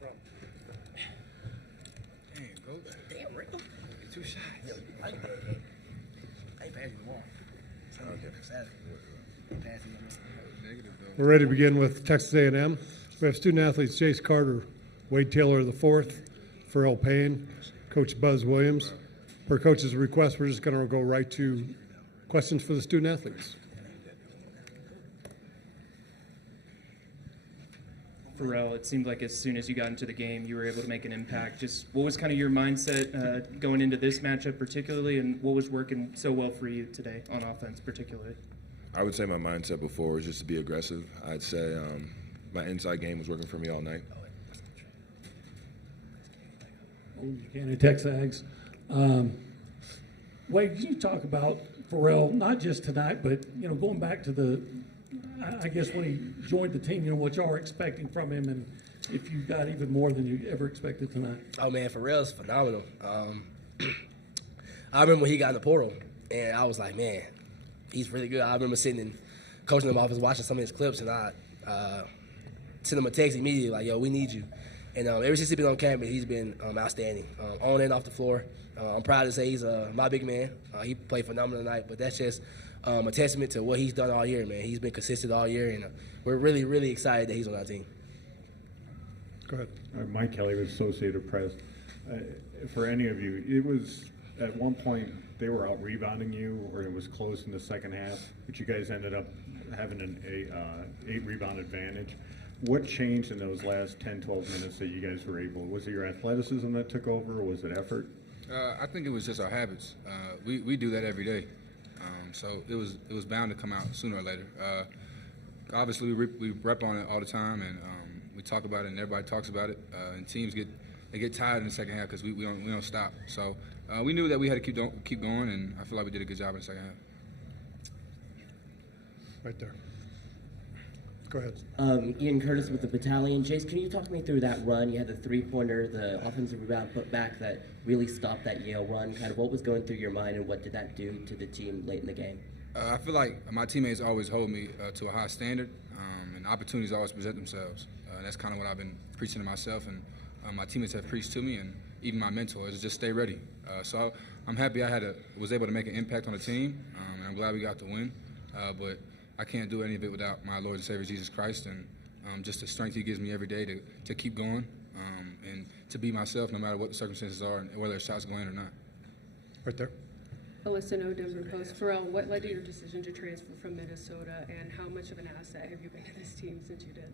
problem. Damn, Rick. You're too shy. Yo, I ain't passing the ball. We're ready to begin with Texas A&M. We have student athletes Jace Carter, Wade Taylor IV, Pharrell Payne, Coach Buzz Williams. Per coach's request, we're just going to go right to questions for the student athletes. Pharrell, it seemed like as soon as you got into the game, you were able to make an impact. Just what was kind of your mindset going into this matchup particularly, and what was working so well for you today on offense particularly? I would say my mindset before was just to be aggressive. I'd say my inside game was working for me all night. County Texags. Wade, can you talk about Pharrell, not just tonight, but going back to I guess when he joined the team, what y'all are expecting from him, and if you got even more than you ever expected tonight? Oh man, Pharrell's phenomenal. I remember when he got in the portal, and I was like, man, he's really good. I remember sitting in coaching him office, watching some of his clips, and I sent him a text immediately like, yo, we need you. And ever since he's been on campus, he's been outstanding, on and off the floor. I'm proud to say he's my big man. He played phenomenal tonight, but that's just a testament to what he's done all year, man. He's been consistent all year, and we're really, really excited that he's on our team. Go ahead. Mike Kelly with Associated Press. For any of you, it was at one point they were out rebounding you, or it was close in the second half, but you guys ended up having an 8-rebound advantage. What changed in those last 10, 12 minutes that you guys were able? Was it your athleticism that took over, or was it effort? I think it was just our habits. We do that every day. So it was bound to come out sooner or later. Obviously, we rep on it all the time, and we talk about it, and everybody talks about it. And teams get tired in the second half because we don't stop. So we knew that we had to keep going, and I feel like we did a good job in the second half. Right there. Go ahead. Ian Curtis with the Battalion. Jace, can you talk me through that run? You had the three-pointer, the offensive rebound put back that really stopped that Yale run. Kind of what was going through your mind, and what did that do to the team late in the game? I feel like my teammates always hold me to a high standard, and opportunities always present themselves. That's kind of what I've been preaching to myself, and my teammates have preached to me, and even my mentor is just stay ready. So I'm happy I was able to make an impact on the team, and I'm glad we got the win. But I can't do any of it without my Lord and Savior Jesus Christ, and just the strength He gives me every day to keep going and to be myself no matter what the circumstances are and whether a shot's going in or not. Right there. Alyssa No, Denver Post. Pharrell, what led to your decision to transfer from Minnesota, and how much of an asset have you been to this team since you did?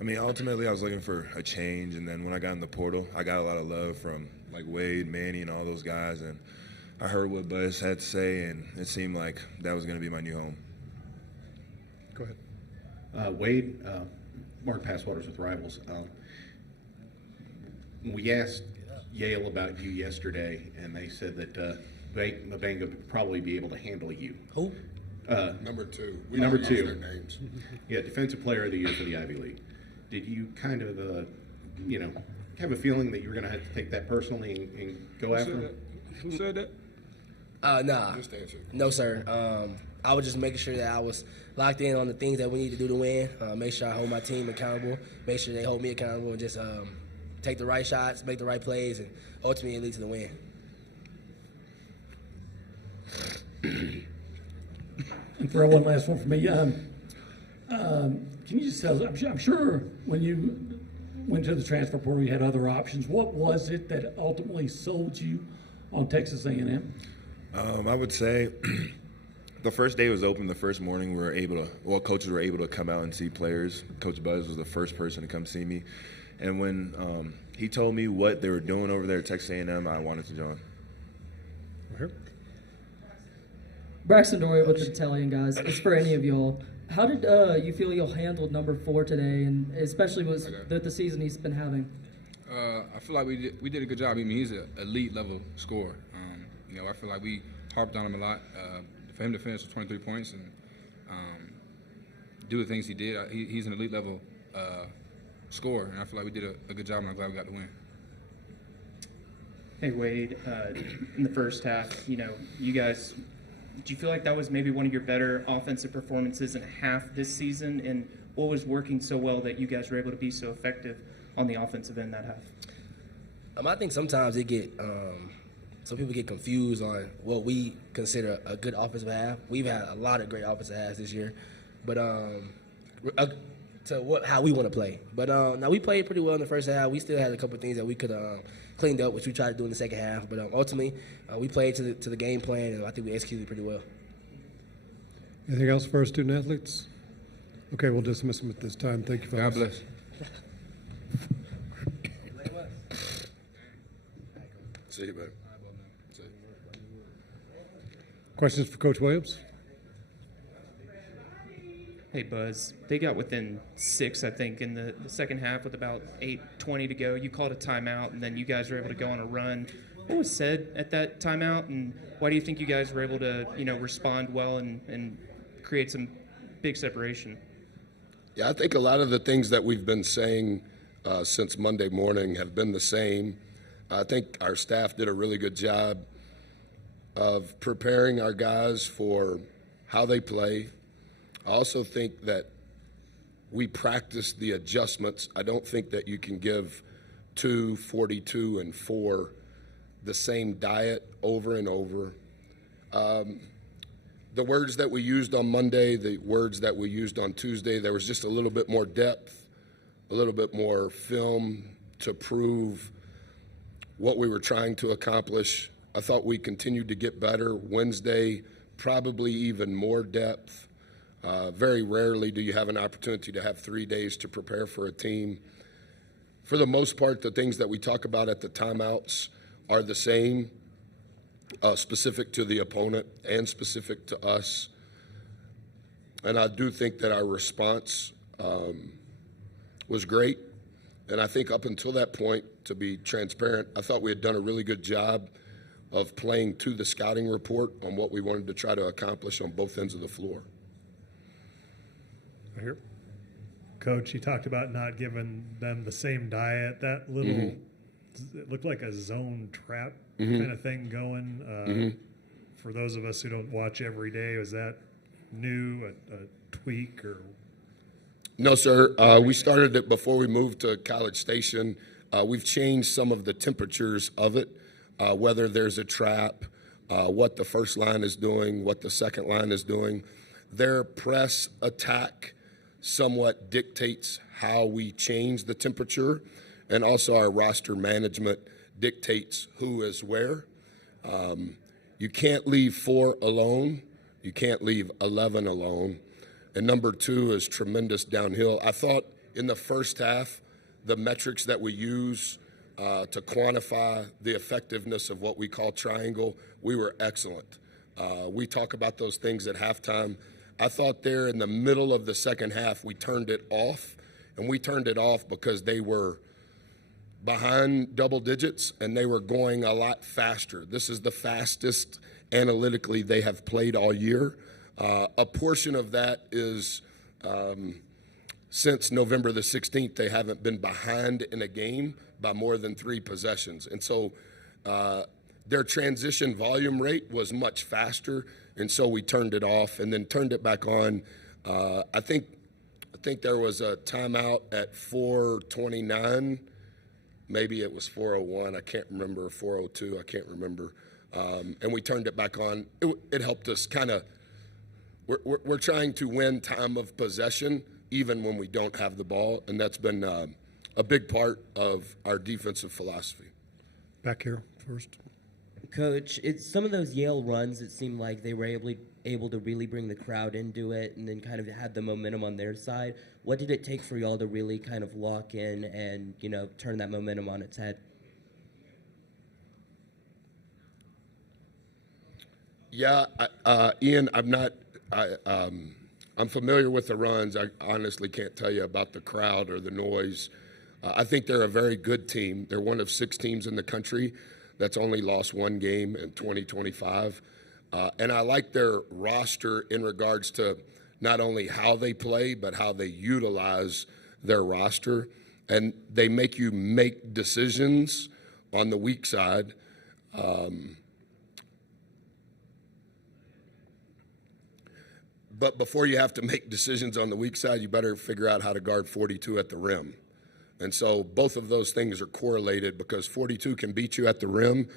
I mean, ultimately, I was looking for a change, and then when I got in the portal, I got a lot of love from like Wade, Manny, and all those guys, and I heard what Buzz had to say, and it seemed like that was going to be my new home. Go ahead. Wade, Mark Passwaters with Rivals. We asked Yale about you yesterday, and they said that Mabanga would probably be able to handle you. Who? Number 2. We number don't 2. use their names. Yeah, Defensive Player of the Year for the Ivy League. Did you kind of, have a feeling that you were going to have to take that personally and go after him? Who said that? Nah. Just answer. No, sir. I was just making sure that I was locked in on the things that we need to do to win, make sure I hold my team accountable, make sure they hold me accountable, and just take the right shots, make the right plays, and ultimately lead to the win. And for one last one for me, can you just tell us, I'm sure when you went to the transfer portal, you had other options. What was it that ultimately sold you on Texas A&M? I would say the first day it was open, the first morning coaches were able to come out and see players. Coach Buzz was the first person to come see me. And when he told me what they were doing over there at Texas A&M, I wanted to join. Here. Braxton Dory with the Battalion, guys. It's for any of y'all. How did you feel y'all handled number 4 today, and especially with the season he's been having? I feel like we did a good job. I mean, he's an elite level scorer. I feel like we harped on him a lot. For him to finish with 23 points and do the things he did, he's an elite level scorer, and I feel like we did a good job, and I'm glad we got the win. Hey, Wade, in the first half, you guys, do you feel like that was maybe one of your better offensive performances in a half this season? And what was working so well that you guys were able to be so effective on the offensive end that half? I think sometimes some people get confused on what we consider a good offensive half. We've had a lot of great offensive halves this year, but how we want to play. But now we played pretty well in the first half. We still had a couple of things that we could cleaned up, which we tried to do in the second half. But ultimately, we played to the game plan, and I think we executed pretty well. Anything else for our student athletes? Okay, we'll dismiss them at this time. Thank you, fellas. God bless. See you, man. See you. Questions for Coach Williams? Hey, Buzz. They got within 6, I think, in the second half with about 8:20 to go. You called a timeout, and then you guys were able to go on a run. What was said at that timeout, and why do you think you guys were able to, respond well and create some big separation? Yeah, I think a lot of the things that we've been saying since Monday morning have been the same. I think our staff did a really good job of preparing our guys for how they play. I also think that we practiced the adjustments. I don't think that you can give 2, 42, and 4 the same diet over and over. The words that we used on Monday, the words that we used on Tuesday, there was just a little bit more depth, a little bit more film to prove what we were trying to accomplish. I thought we continued to get better. Wednesday, probably even more depth. Very rarely do you have an opportunity to have 3 days to prepare for a team. For the most part, the things that we talk about at the timeouts are the same, specific to the opponent and specific to us. And I do think that our response was great. And I think up until that point, to be transparent, I thought we had done a really good job of playing to the scouting report on what we wanted to try to accomplish on both ends of the floor. Right here. Coach, you talked about not giving them the same diet. That little, it looked like a zone trap kind of thing going. For those of us who don't watch every day, was that new, a tweak, or? No, sir. We started it before we moved to College Station. We've changed some of the temperatures of it, whether there's a trap, what the first line is doing, what the second line is doing. Their press attack somewhat dictates how we change the temperature, and also our roster management dictates who is where. You can't leave 4 alone. You can't leave 11 alone. And number 2 is tremendous downhill. I thought in the first half, the metrics that we use to quantify the effectiveness of what we call triangle, we were excellent. We talk about those things at halftime. I thought there in the middle of the second half, we turned it off, and we turned it off because they were behind double digits, and they were going a lot faster. This is the fastest analytically they have played all year. A portion of that is since November the 16th, they haven't been behind in a game by more than 3 possessions. And so their transition volume rate was much faster, and so we turned it off and then turned it back on. I think there was a timeout at 4:29. Maybe it was 4:01. I can't remember. 4:02. I can't remember. And we turned it back on. It helped us kind of. We're trying to win time of possession even when we don't have the ball, and that's been a big part of our defensive philosophy. Back here first. Coach, some of those Yale runs, it seemed like they were able to really bring the crowd into it and then kind of had the momentum on their side. What did it take for y'all to really kind of lock in and, turn that momentum on its head? Yeah, Ian, I'm familiar with the runs. I honestly can't tell you about the crowd or the noise. I think they're a very good team. They're one of 6 teams in the country that's only lost 1 game in 2025. And I like their roster in regards to not only how they play, but how they utilize their roster. And they make you make decisions on the weak side. But before you have to make decisions on the weak side, you better figure out how to guard 42 at the rim. And so both of those things are correlated because 42 can beat you at the rim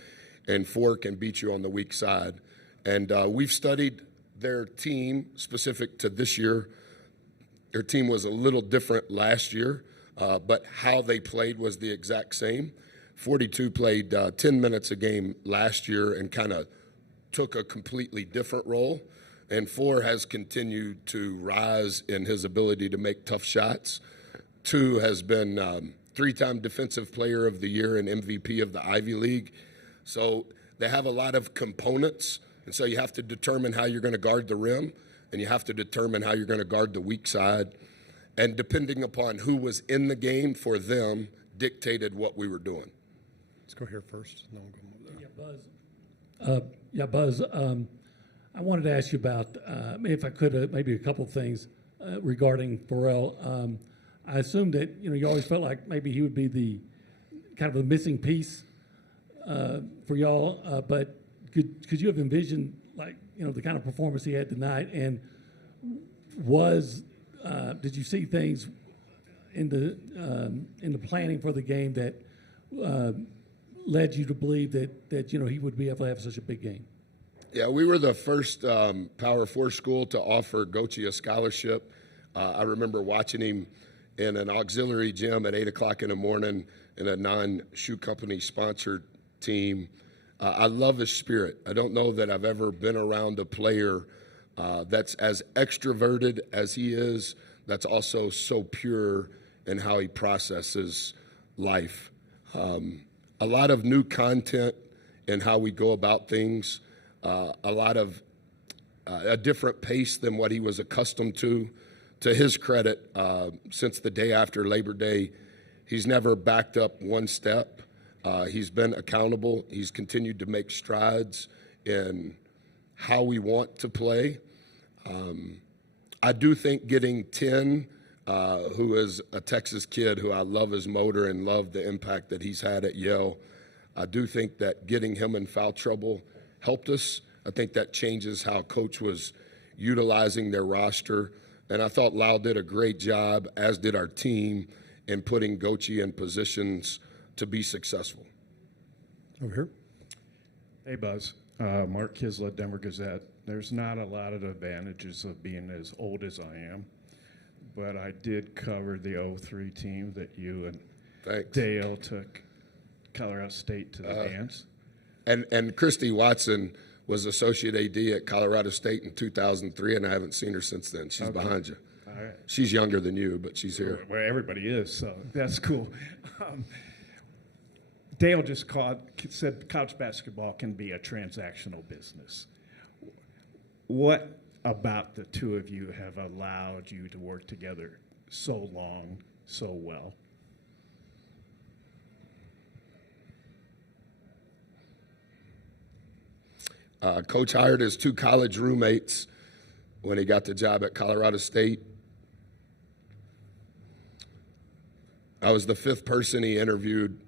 and 4 can beat you on the weak side. And we've studied their team specific to this year. Their team was a little different last year, but how they played was the exact same. 42 played 10 minutes a game last year and kind of took a completely different role. And 4 has continued to rise in his ability to make tough shots. 2 has been 3-time Defensive Player of the Year and MVP of the Ivy League. So they have a lot of components, and so you have to determine how you're going to guard the rim, and you have to determine how you're going to guard the weak side. And depending upon who was in the game for them dictated what we were doing. Let's go here first. And then we'll go over there. Buzz, I wanted to ask you about, if I could, maybe a couple of things regarding Pharrell. I assume that, you always felt like maybe he would be the kind of the missing piece for y'all, but could you have envisioned, like, the kind of performance he had tonight? And did you see things in the planning for the game that led you to believe that he would be able to have such a big game? Yeah, we were the first Power 4 school to offer Gochi a scholarship. I remember watching him in an auxiliary gym at 8 o'clock in the morning in a non-shoe company sponsored team. I love his spirit. I don't know that I've ever been around a player that's as extroverted as he is, that's also so pure in how he processes life. A lot of new content in how we go about things, a lot of a different pace than what he was accustomed to. To his credit, since the day after Labor Day, he's never backed up one step. He's been accountable. He's continued to make strides in how we want to play. I do think getting 10, who is a Texas kid who I love his motor and love the impact that he's had at Yale, I do think that getting him in foul trouble helped us. I think that changes how Coach was utilizing their roster. And I thought Lau did a great job, as did our team, in putting Gochi in positions to be successful. Over here. Hey, Buzz. Mark Kisla, Denver Gazette. There's not a lot of advantages of being as old as I am, but I did cover the 03 team that you and Thanks. Dale took Colorado State to the dance. And Christy Watson was associate AD at Colorado State in 2003, and I haven't seen her since then. She's behind you. All right. She's younger than you, but she's here. Well, everybody is, so that's cool. Dale just said college basketball can be a transactional business. What about the two of you have allowed you to work together so long, so well? Coach hired his 2 college roommates when he got the job at Colorado State. I was the 5th person he interviewed.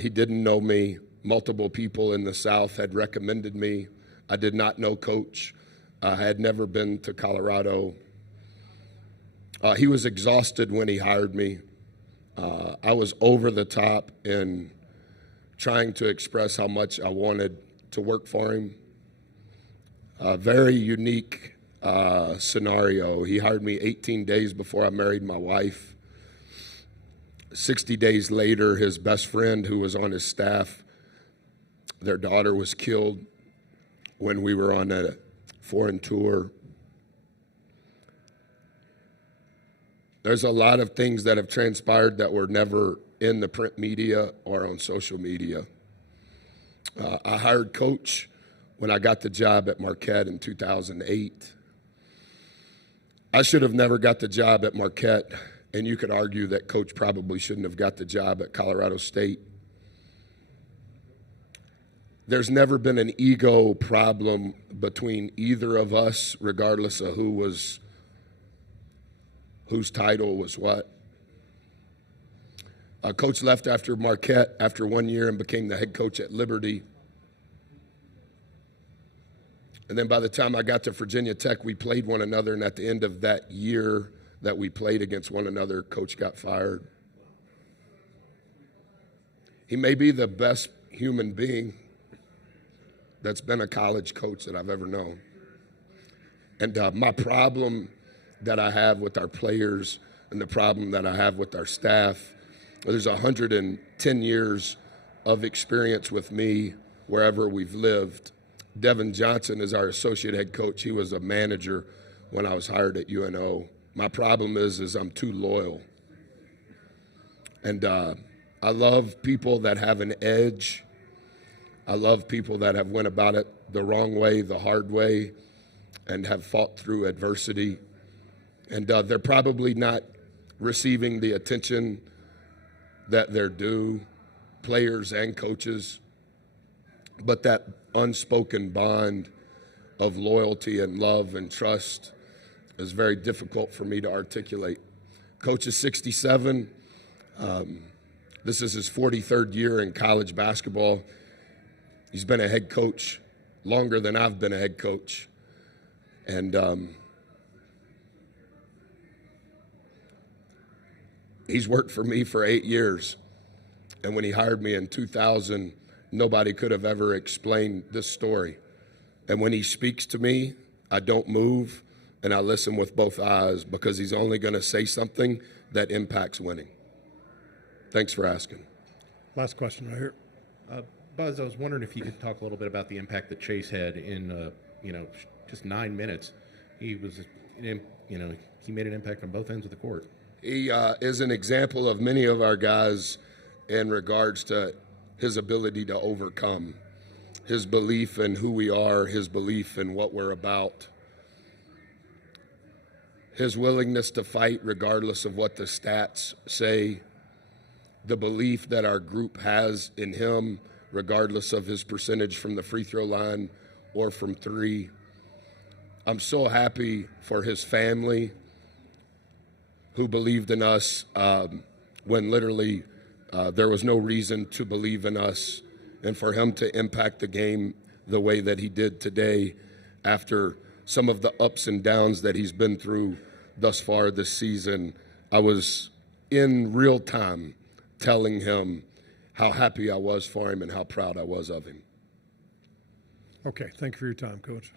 He didn't know me. Multiple people in the South had recommended me. I did not know Coach. I had never been to Colorado. He was exhausted when he hired me. I was over the top in trying to express how much I wanted to work for him. A very unique scenario. He hired me 18 days before I married my wife. 60 days later, his best friend who was on his staff, their daughter was killed when we were on a foreign tour. There's a lot of things that have transpired that were never in the print media or on social media. I hired Coach when I got the job at Marquette in 2008. I should have never got the job at Marquette, and you could argue that Coach probably shouldn't have got the job at Colorado State. There's never been an ego problem between either of us, regardless of whose title was what. Coach left after Marquette after 1 year and became the head coach at Liberty. And then by the time I got to Virginia Tech, we played one another, and at the end of that year that we played against one another, Coach got fired. He may be the best human being that's been a college coach that I've ever known. And my problem that I have with our players and the problem that I have with our staff, there's 110 years of experience with me wherever we've lived. Devin Johnson is our associate head coach. He was a manager when I was hired at UNO. My problem is I'm too loyal. And I love people that have an edge. I love people that have went about it the wrong way, the hard way, and have fought through adversity. And they're probably not receiving the attention that they're due, players and coaches. But that unspoken bond of loyalty and love and trust is very difficult for me to articulate. Coach is 67. This is his 43rd year in college basketball. He's been a head coach longer than I've been a head coach. And he's worked for me for 8 years. And when he hired me in 2000, nobody could have ever explained this story. And when he speaks to me, I don't move and I listen with both eyes because he's only going to say something that impacts winning. Thanks for asking. Last question right here. Buzz, I was wondering if you could talk a little bit about the impact that Chase had in, just 9 minutes. He was, he made an impact on both ends of the court. He is an example of many of our guys in regards to his ability to overcome, his belief in who we are, his belief in what we're about, his willingness to fight regardless of what the stats say, the belief that our group has in him regardless of his percentage from the free throw line or from three. I'm so happy for his family who believed in us when literally there was no reason to believe in us, and for him to impact the game the way that he did today after some of the ups and downs that he's been through thus far this season. I was in real time telling him how happy I was for him and how proud I was of him. Okay, thank you for your time, Coach.